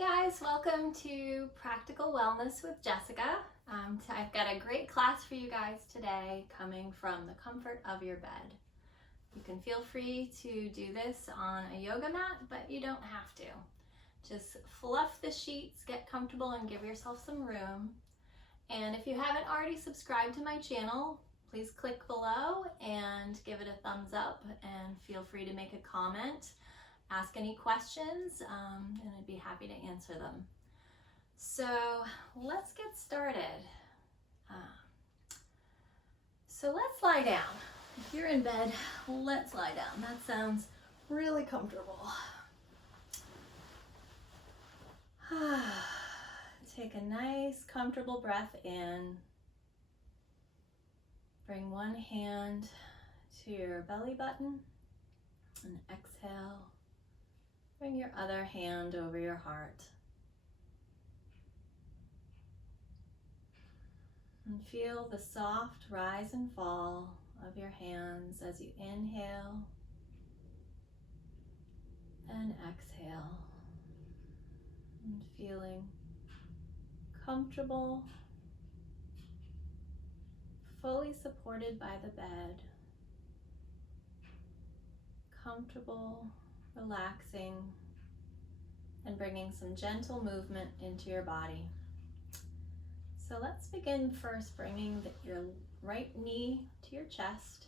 guys, welcome to Practical Wellness with Jessica. I've got a great class for you guys today coming from the comfort of your bed. You can feel free to do this on a yoga mat, but you don't have to. Just fluff the sheets, get comfortable, and give yourself some room. And if you haven't already subscribed to my channel, please click below and give it a thumbs up, and feel free to make a comment. Ask any questions, and I'd be happy to answer them. So let's get started. So let's lie down. If you're in bed, let's lie down. That sounds really comfortable. Take a nice, comfortable breath in. Bring one hand to your belly button and exhale. Bring your other hand over your heart. And feel the soft rise and fall of your hands as you inhale and exhale. And feeling comfortable, fully supported by the bed. Comfortable, relaxing, and bringing some gentle movement into your body. So let's begin first bringing your right knee to your chest,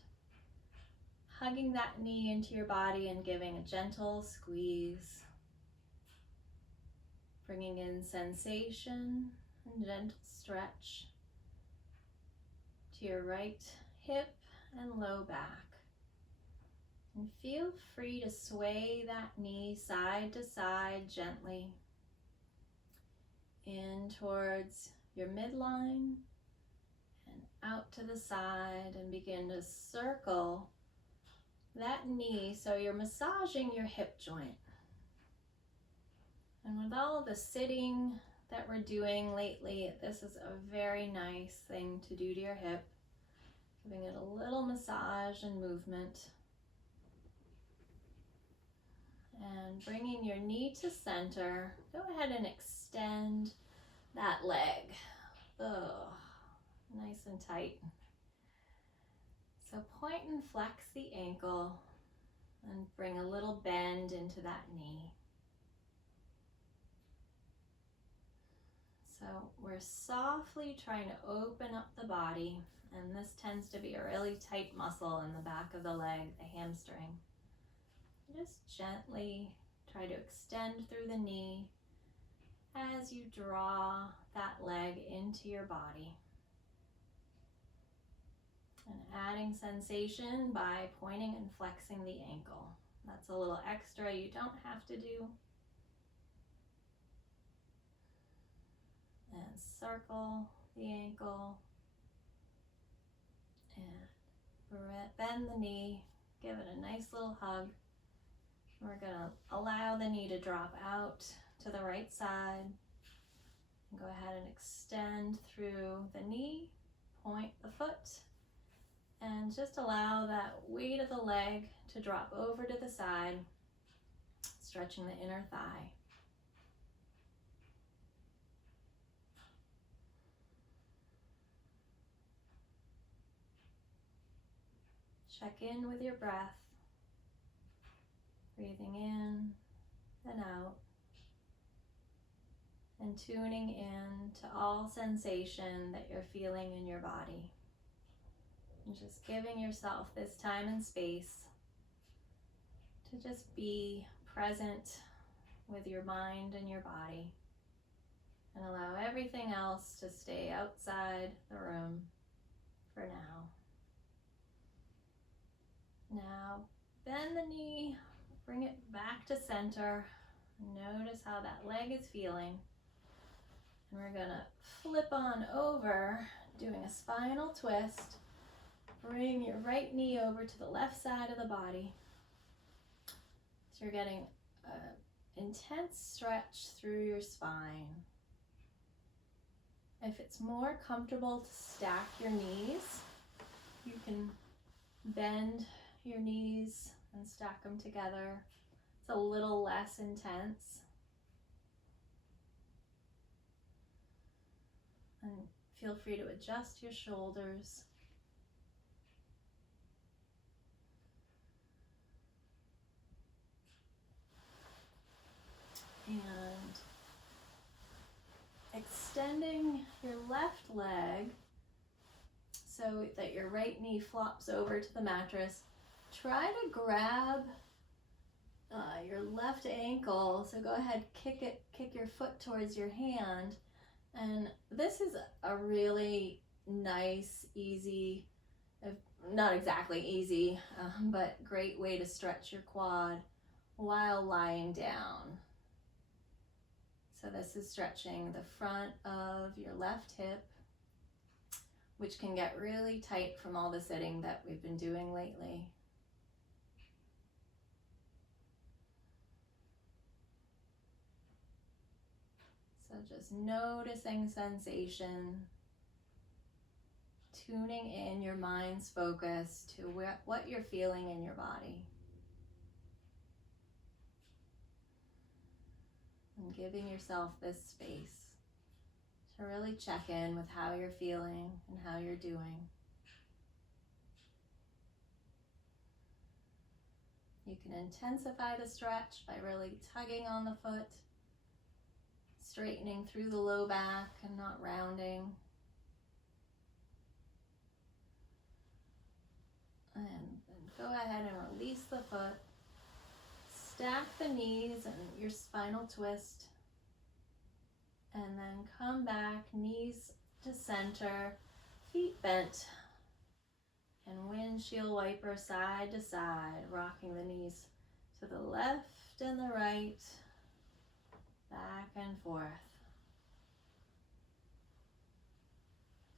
hugging that knee into your body and giving a gentle squeeze, bringing in sensation and gentle stretch to your right hip and low back. And feel free to sway that knee side to side gently in towards your midline and out to the side, and begin to circle that knee so you're massaging your hip joint. And with all the sitting that we're doing lately, this is a very nice thing to do to your hip, giving it a little massage and movement. And bringing your knee to center, go ahead and extend that leg. Nice and tight. So point and flex the ankle and bring a little bend into that knee. So we're softly trying to open up the body, and this tends to be a really tight muscle in the back of the leg, the hamstring. Just gently try to extend through the knee as you draw that leg into your body. And adding sensation by pointing and flexing the ankle. That's a little extra you don't have to do. And circle the ankle. And bend the knee. Give it a nice little hug. We're going to allow the knee to drop out to the right side. And go ahead and extend through the knee, point the foot, and just allow that weight of the leg to drop over to the side, stretching the inner thigh. Check in with your breath. Breathing in and out, and tuning in to all sensation that you're feeling in your body. And just giving yourself this time and space to just be present with your mind and your body, and allow everything else to stay outside the room for now. Now, bend the knee. Bring it back to center. Notice how that leg is feeling. And we're gonna flip on over, doing a spinal twist. Bring your right knee over to the left side of the body. So you're getting an intense stretch through your spine. If it's more comfortable to stack your knees, you can bend your knees and stack them together. It's a little less intense. feel free to adjust your shoulders. And extending your left leg so that your right knee flops over to the mattress. Try to grab your left ankle. So go ahead, kick your foot towards your hand. And this is a really nice, easy, not exactly easy, but great way to stretch your quad while lying down. So this is stretching the front of your left hip, which can get really tight from all the sitting that we've been doing lately. So just noticing sensation, tuning in your mind's focus to what you're feeling in your body. And giving yourself this space to really check in with how you're feeling and how you're doing. You can intensify the stretch by really tugging on the foot, straightening through the low back and not rounding. And then go ahead and release the foot. Stack the knees and your spinal twist. And then come back, knees to center, feet bent. And windshield wiper side to side, rocking the knees to the left and the right, back and forth.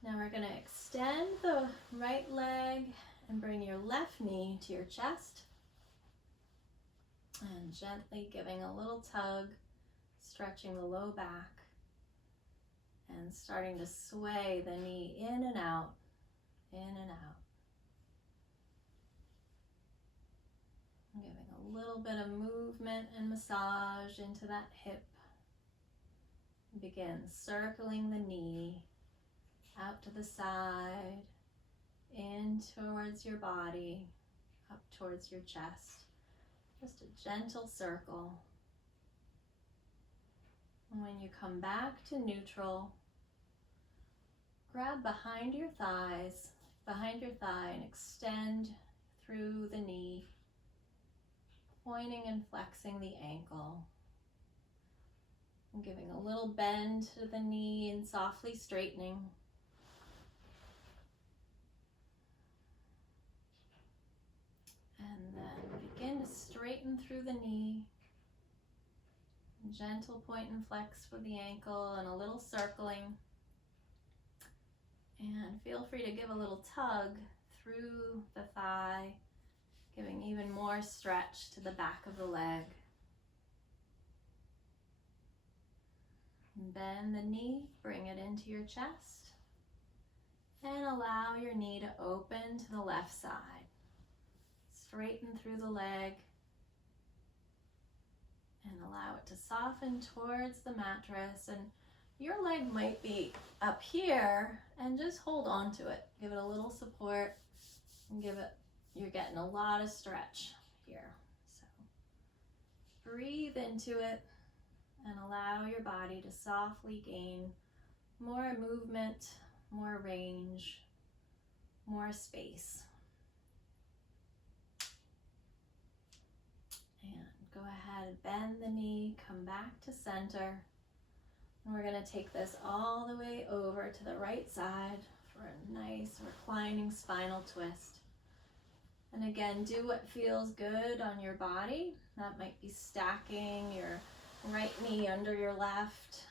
Now we're going to extend the right leg and bring your left knee to your chest. And gently giving a little tug, stretching the low back. And starting to sway the knee in and out, in and out. Giving a little bit of movement and massage into that hip. Begin circling the knee out to the side, in towards your body, up towards your chest. Just a gentle circle. And when you come back to neutral, grab behind your thigh and extend through the knee, pointing and flexing the ankle. And giving a little bend to the knee and softly straightening. And then begin to straighten through the knee. Gentle point and flex for the ankle and a little circling. And feel free to give a little tug through the thigh, giving even more stretch to the back of the leg. And bend the knee, bring it into your chest, and allow your knee to open to the left side. Straighten through the leg and allow it to soften towards the mattress. And your leg might be up here, and just hold on to it. Give it a little support and you're getting a lot of stretch here. So breathe into it and allow your body to softly gain more movement, more range, more space. And go ahead, bend the knee, come back to center. And we're going to take this all the way over to the right side for a nice reclining spinal twist. And again, do what feels good on your body. That might be stacking your right knee under your left.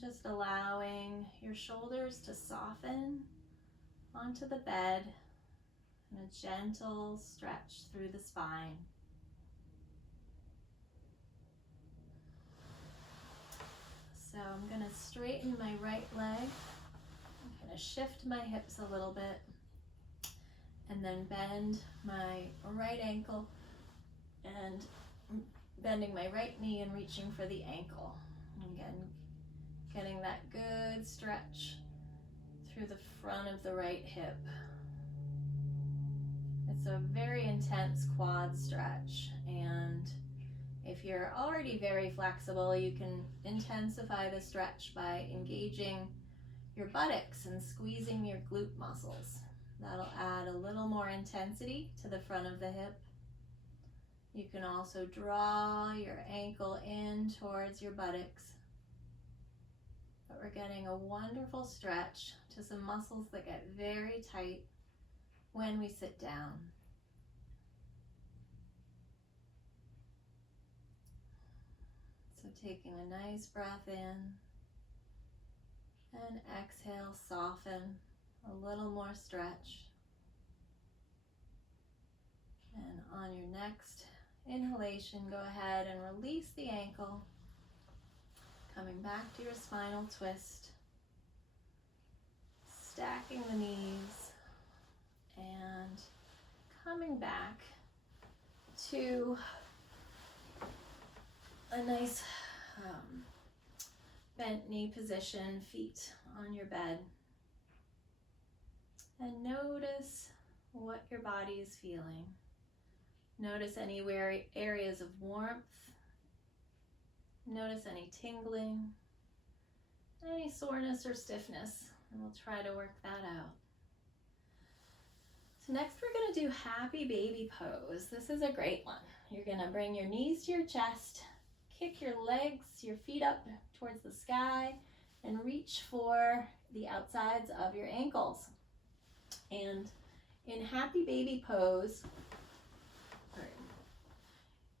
Just allowing your shoulders to soften onto the bed and a gentle stretch through the spine. So I'm going to straighten my right leg. I'm going to shift my hips a little bit and then bend my right ankle and bending my right knee and reaching for the ankle. And again, Getting that good stretch through the front of the right hip. It's a very intense quad stretch, and if you're already very flexible, you can intensify the stretch by engaging your buttocks and squeezing your glute muscles. That'll add a little more intensity to the front of the hip. You can also draw your ankle in towards your buttocks. But we're getting a wonderful stretch to some muscles that get very tight when we sit down. So taking a nice breath in and exhale, soften, a little more stretch. And on your next inhalation, go ahead and release the ankle, coming back to your spinal twist, stacking the knees, and coming back to a nice bent knee position, feet on your bed. And notice what your body is feeling. Notice any areas of warmth. Notice any tingling, any soreness or stiffness, and we'll try to work that out. So next we're going to do happy baby pose. This is a great one. You're going to bring your knees to your chest, kick your legs, your feet up towards the sky, and reach for the outsides of your ankles. And in happy baby pose,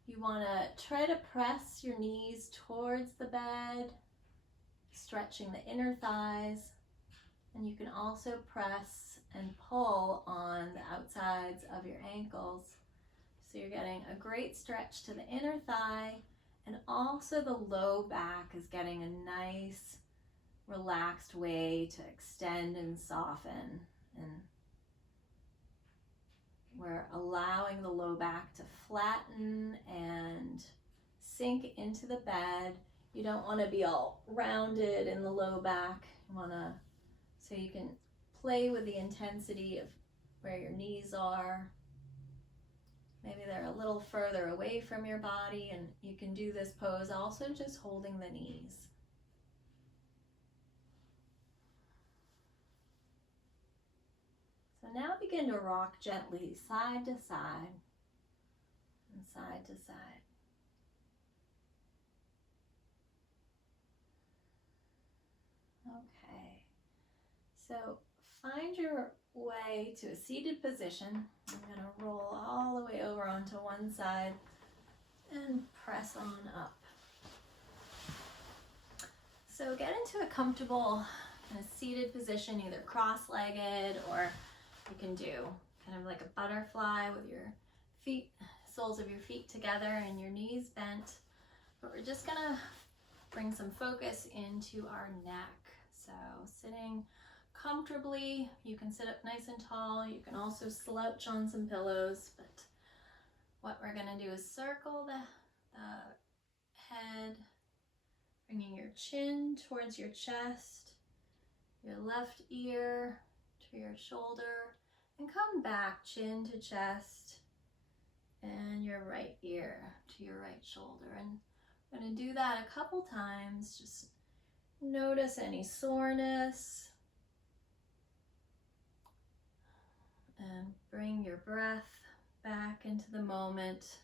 you want to try to press your knees towards the bed, stretching the inner thighs, and you can also press and pull on the outsides of your ankles. So you're getting a great stretch to the inner thigh, and also the low back is getting a nice relaxed way to extend and soften. And we're allowing the low back to flatten and sink into the bed. You don't want to be all rounded in the low back. You want to, so you can play with the intensity of where your knees are. Maybe they're a little further away from your body, and you can do this pose also just holding the knees. So now begin to rock gently side to side and side to side. Okay, so find your way to a seated position. I'm going to roll all the way over onto one side and press on up. So get into a comfortable kind of seated position, either cross-legged, or you can do kind of like a butterfly with your feet, soles of your feet together and your knees bent. But we're just gonna bring some focus into our neck. So sitting comfortably, you can sit up nice and tall. You can also slouch on some pillows, but what we're gonna do is circle the head, bringing your chin towards your chest, your left ear to your shoulder, and come back chin to chest, and your right ear to your right shoulder. And I'm going to do that a couple times. Just notice any soreness, and bring your breath back into the moment.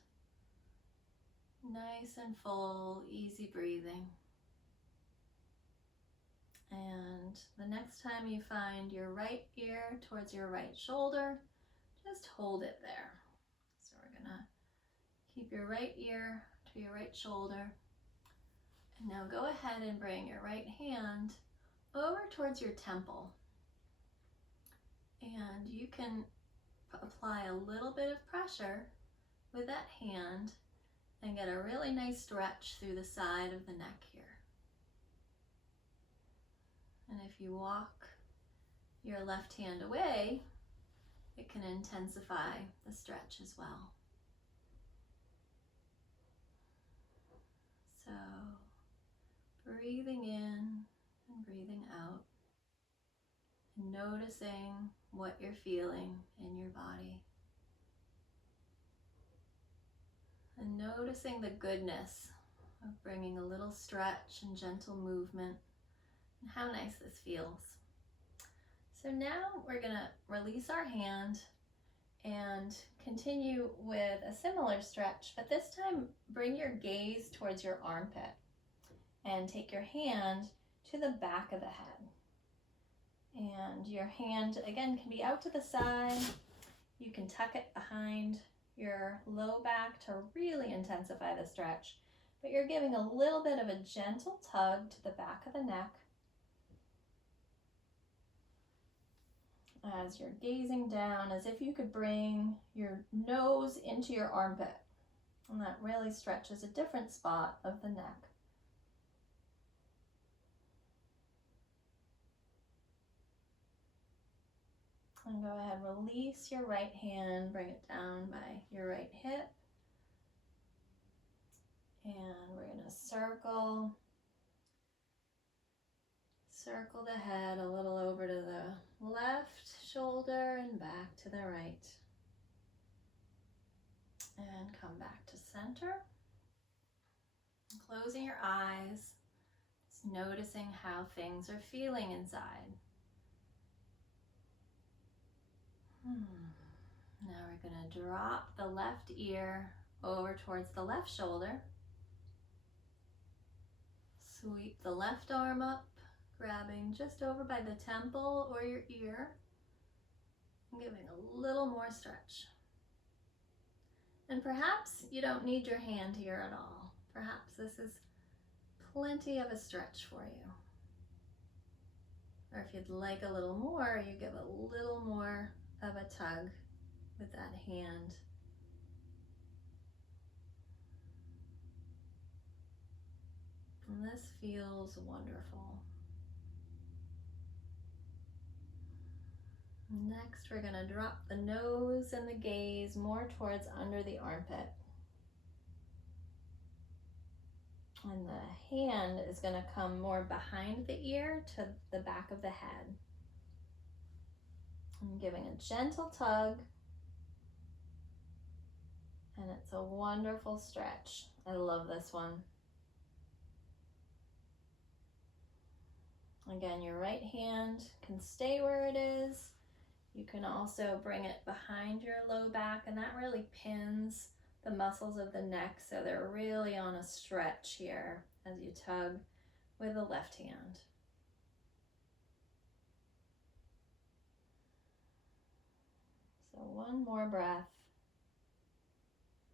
Nice and full, easy breathing. And the next time you find your right ear towards your right shoulder, just hold it there. So we're gonna keep your right ear to your right shoulder. And now go ahead and bring your right hand over towards your temple. And you can apply a little bit of pressure with that hand and get a really nice stretch through the side of the neck here. And if you walk your left hand away, it can intensify the stretch as well. So breathing in breathing out. And noticing what you're feeling in your body. And noticing the goodness of bringing a little stretch and gentle movement, and how nice this feels. So now we're gonna release our hand and continue with a similar stretch, but this time bring your gaze towards your armpit and take your hand to the back of the head. And your hand, again, can be out to the side. You can tuck it behind your low back to really intensify the stretch, but you're giving a little bit of a gentle tug to the back of the neck as you're gazing down, as if you could bring your nose into your armpit, and that really stretches a different spot of the neck. And go ahead, release your right hand, bring it down by your right hip. And we're gonna circle the head a little over to the left shoulder and back to the right. And come back to center. Closing your eyes, just noticing how things are feeling inside. Now we're going to drop the left ear over towards the left shoulder. Sweep the left arm up, grabbing just over by the temple or your ear, and giving a little more stretch. And perhaps you don't need your hand here at all. Perhaps this is plenty of a stretch for you. Or if you'd like a little more, you give a little more of a tug with that hand. And this feels wonderful. Next, we're going to drop the nose and the gaze more towards under the armpit. And the hand is going to come more behind the ear to the back of the head. I'm giving a gentle tug. And it's a wonderful stretch. I love this one. Again, your right hand can stay where it is. You can also bring it behind your low back, and that really pins the muscles of the neck, so they're really on a stretch here as you tug with the left hand. So one more breath,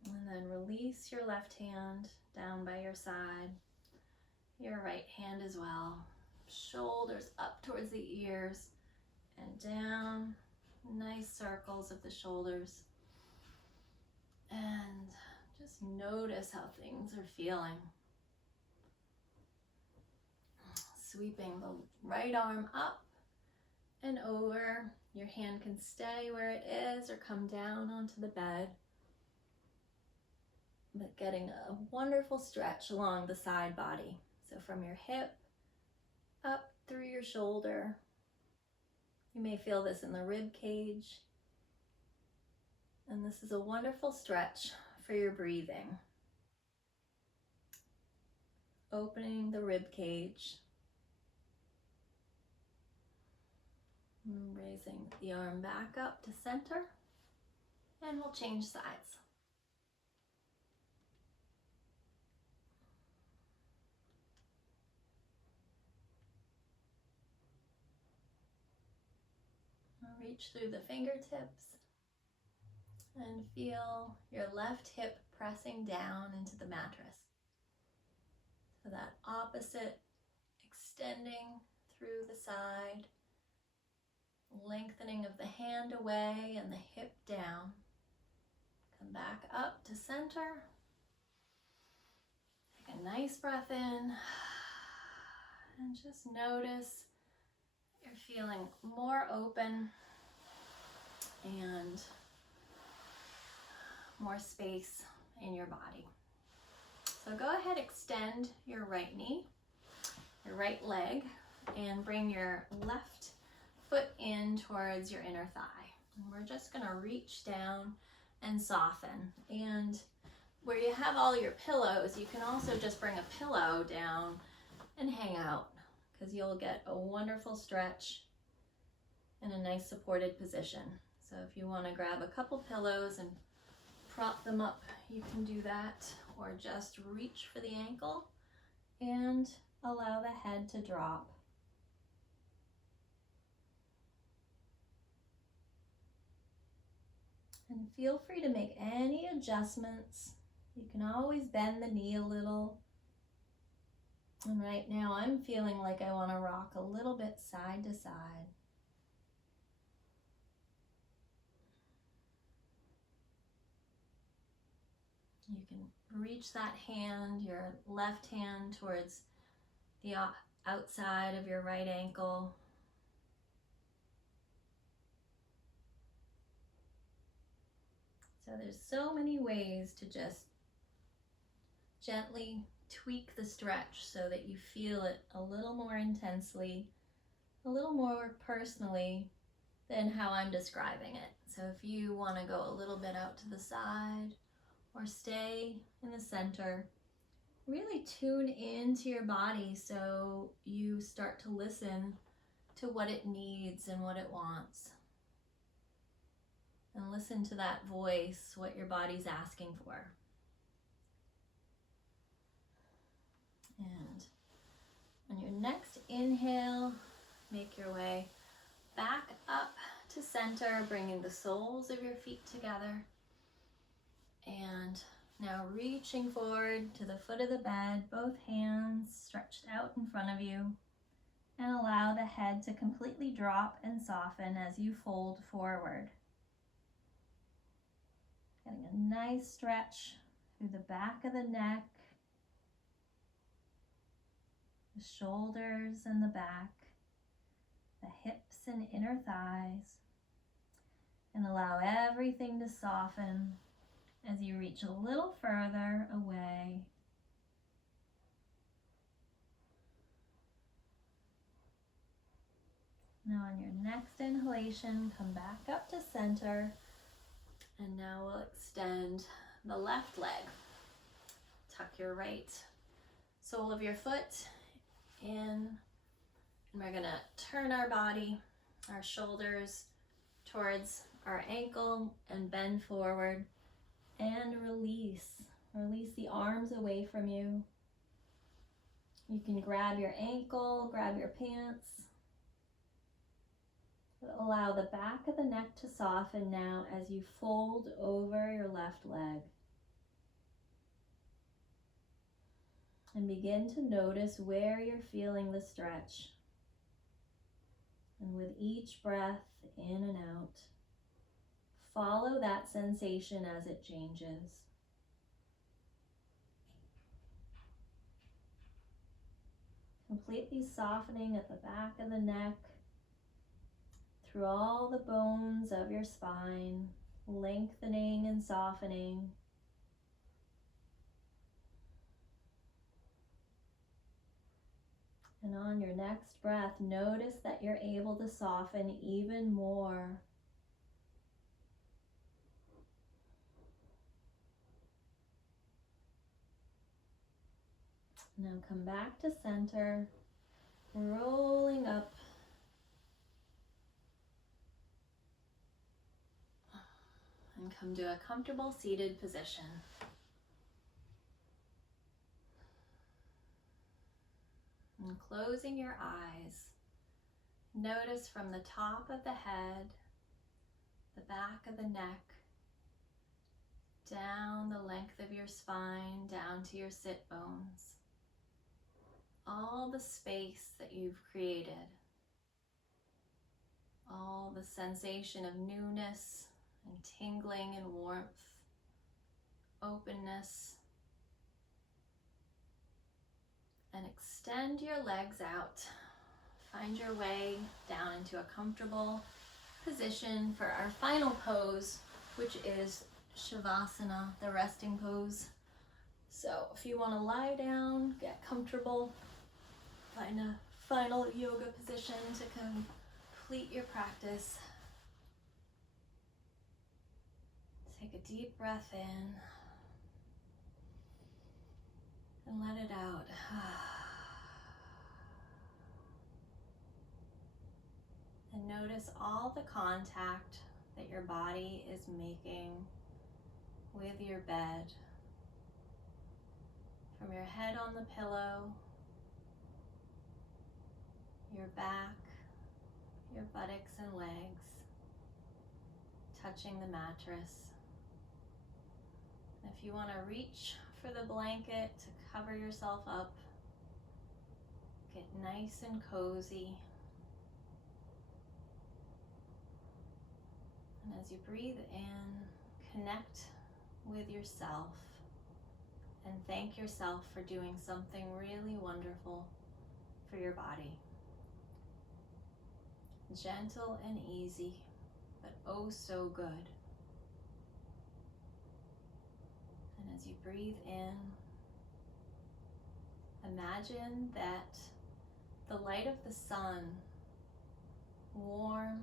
and then release your left hand down by your side, your right hand as well. Shoulders up towards the ears and down, nice circles of the shoulders. And just notice how things are feeling. Sweeping the right arm up and over. Your hand can stay where it is or come down onto the bed. But getting a wonderful stretch along the side body. So from your hip up through your shoulder. You may feel this in the rib cage. And this is a wonderful stretch for your breathing. Opening the rib cage. And raising the arm back up to center. And we'll change sides. Reach through the fingertips and feel your left hip pressing down into the mattress. So that opposite extending through the side, lengthening of the hand away and the hip down. Come back up to center. Take a nice breath in and just notice you're feeling more open and more space in your body. So go ahead, extend your right knee, your right leg, and bring your left foot in towards your inner thigh. And we're just gonna reach down and soften. And where you have all your pillows, you can also just bring a pillow down and hang out, because you'll get a wonderful stretch in a nice supported position. So if you want to grab a couple pillows and prop them up, you can do that, or just reach for the ankle and allow the head to drop. And feel free to make any adjustments. You can always bend the knee a little. And right now I'm feeling like I want to rock a little bit side to side. You can reach that hand, your left hand, towards the outside of your right ankle. So there's so many ways to just gently tweak the stretch so that you feel it a little more intensely, a little more personally than how I'm describing it. So if you want to go a little bit out to the side or stay in the center, really tune into your body so you start to listen to what it needs and what it wants. And listen to that voice, what your body's asking for. And on your next inhale, make your way back up to center, bringing the soles of your feet together. And now reaching forward to the foot of the bed, both hands stretched out in front of you, and allow the head to completely drop and soften as you fold forward. Getting a nice stretch through the back of the neck, the shoulders and the back, the hips and inner thighs, and allow everything to soften as you reach a little further away. Now on your next inhalation, come back up to center, and now we'll extend the left leg. Tuck your right sole of your foot in, and we're gonna turn our body, our shoulders towards our ankle and bend forward and release. Release the arms away from you. You can grab your ankle, grab your pants. Allow the back of the neck to soften now as you fold over your left leg. And begin to notice where you're feeling the stretch. And with each breath in and out, follow that sensation as it changes. Completely softening at the back of the neck, through all the bones of your spine, lengthening and softening. And on your next breath, notice that you're able to soften even more. Now come back to center, rolling up and come to a comfortable seated position. And closing your eyes, notice from the top of the head, the back of the neck, down the length of your spine, down to your sit bones, all the space that you've created, all the sensation of newness and tingling and warmth, openness. And extend your legs out. Find your way down into a comfortable position for our final pose, which is Savasana, the resting pose. So if you want to lie down, get comfortable, find a final yoga position to complete your practice. Take a deep breath in and let it out. And notice all the contact that your body is making with your bed. From your head on the pillow, your back, your buttocks and legs, touching the mattress. If you want to reach for the blanket to cover yourself up, get nice and cozy. And as you breathe in, connect with yourself and thank yourself for doing something really wonderful for your body. Gentle and easy, but oh so good. And as you breathe in, imagine that the light of the sun, warm,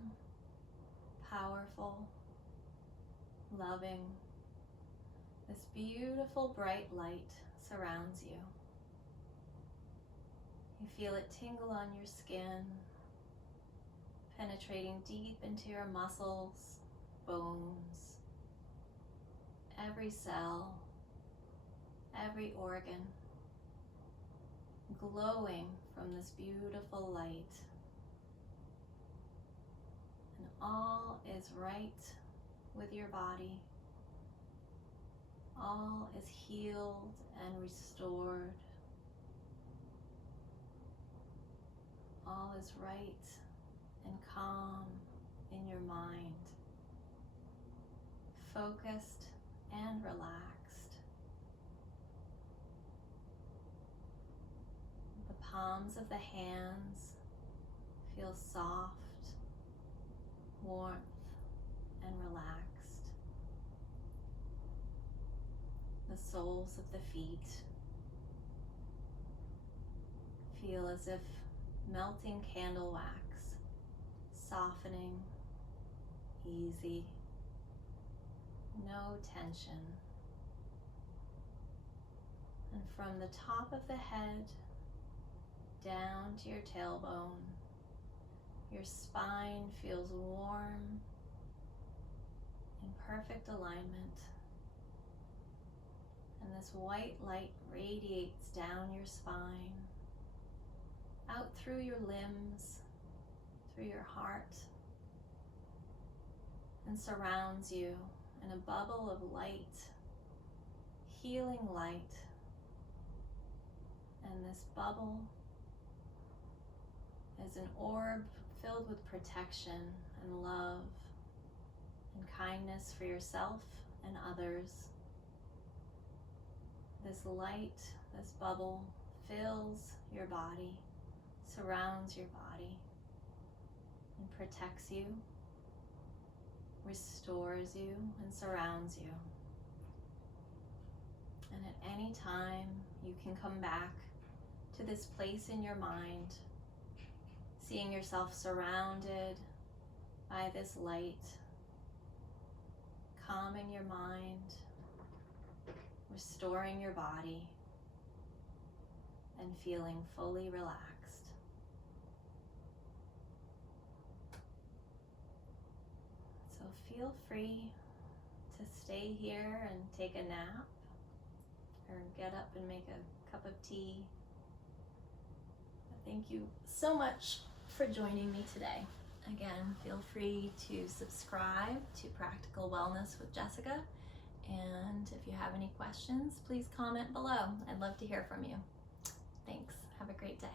powerful, loving, this beautiful bright light surrounds you. You feel it tingle on your skin, penetrating deep into your muscles, bones, every cell, every organ, glowing from this beautiful light. And all is right with your body. All is healed and restored. All is right and calm in your mind, focused and relaxed. The palms of the hands feel soft, warmth, and relaxed. The soles of the feet feel as if melting candle wax, softening, easy, no tension. And from the top of the head down to your tailbone, your spine feels warm, in perfect alignment. And this white light radiates down your spine, out through your limbs, through your heart, and surrounds you in a bubble of light, healing light. And this bubble is an orb filled with protection and love and kindness for yourself and others. This light, this bubble, fills your body, surrounds your body, and protects you, restores you, and surrounds you. And at any time, you can come back to this place in your mind, seeing yourself surrounded by this light, calming your mind, restoring your body, and feeling fully relaxed. So feel free to stay here and take a nap, or get up and make a cup of tea. Thank you so much for joining me today. Again, feel free to subscribe to Practical Wellness with Jessica. And if you have any questions, please comment below. I'd love to hear from you. Thanks. Have a great day.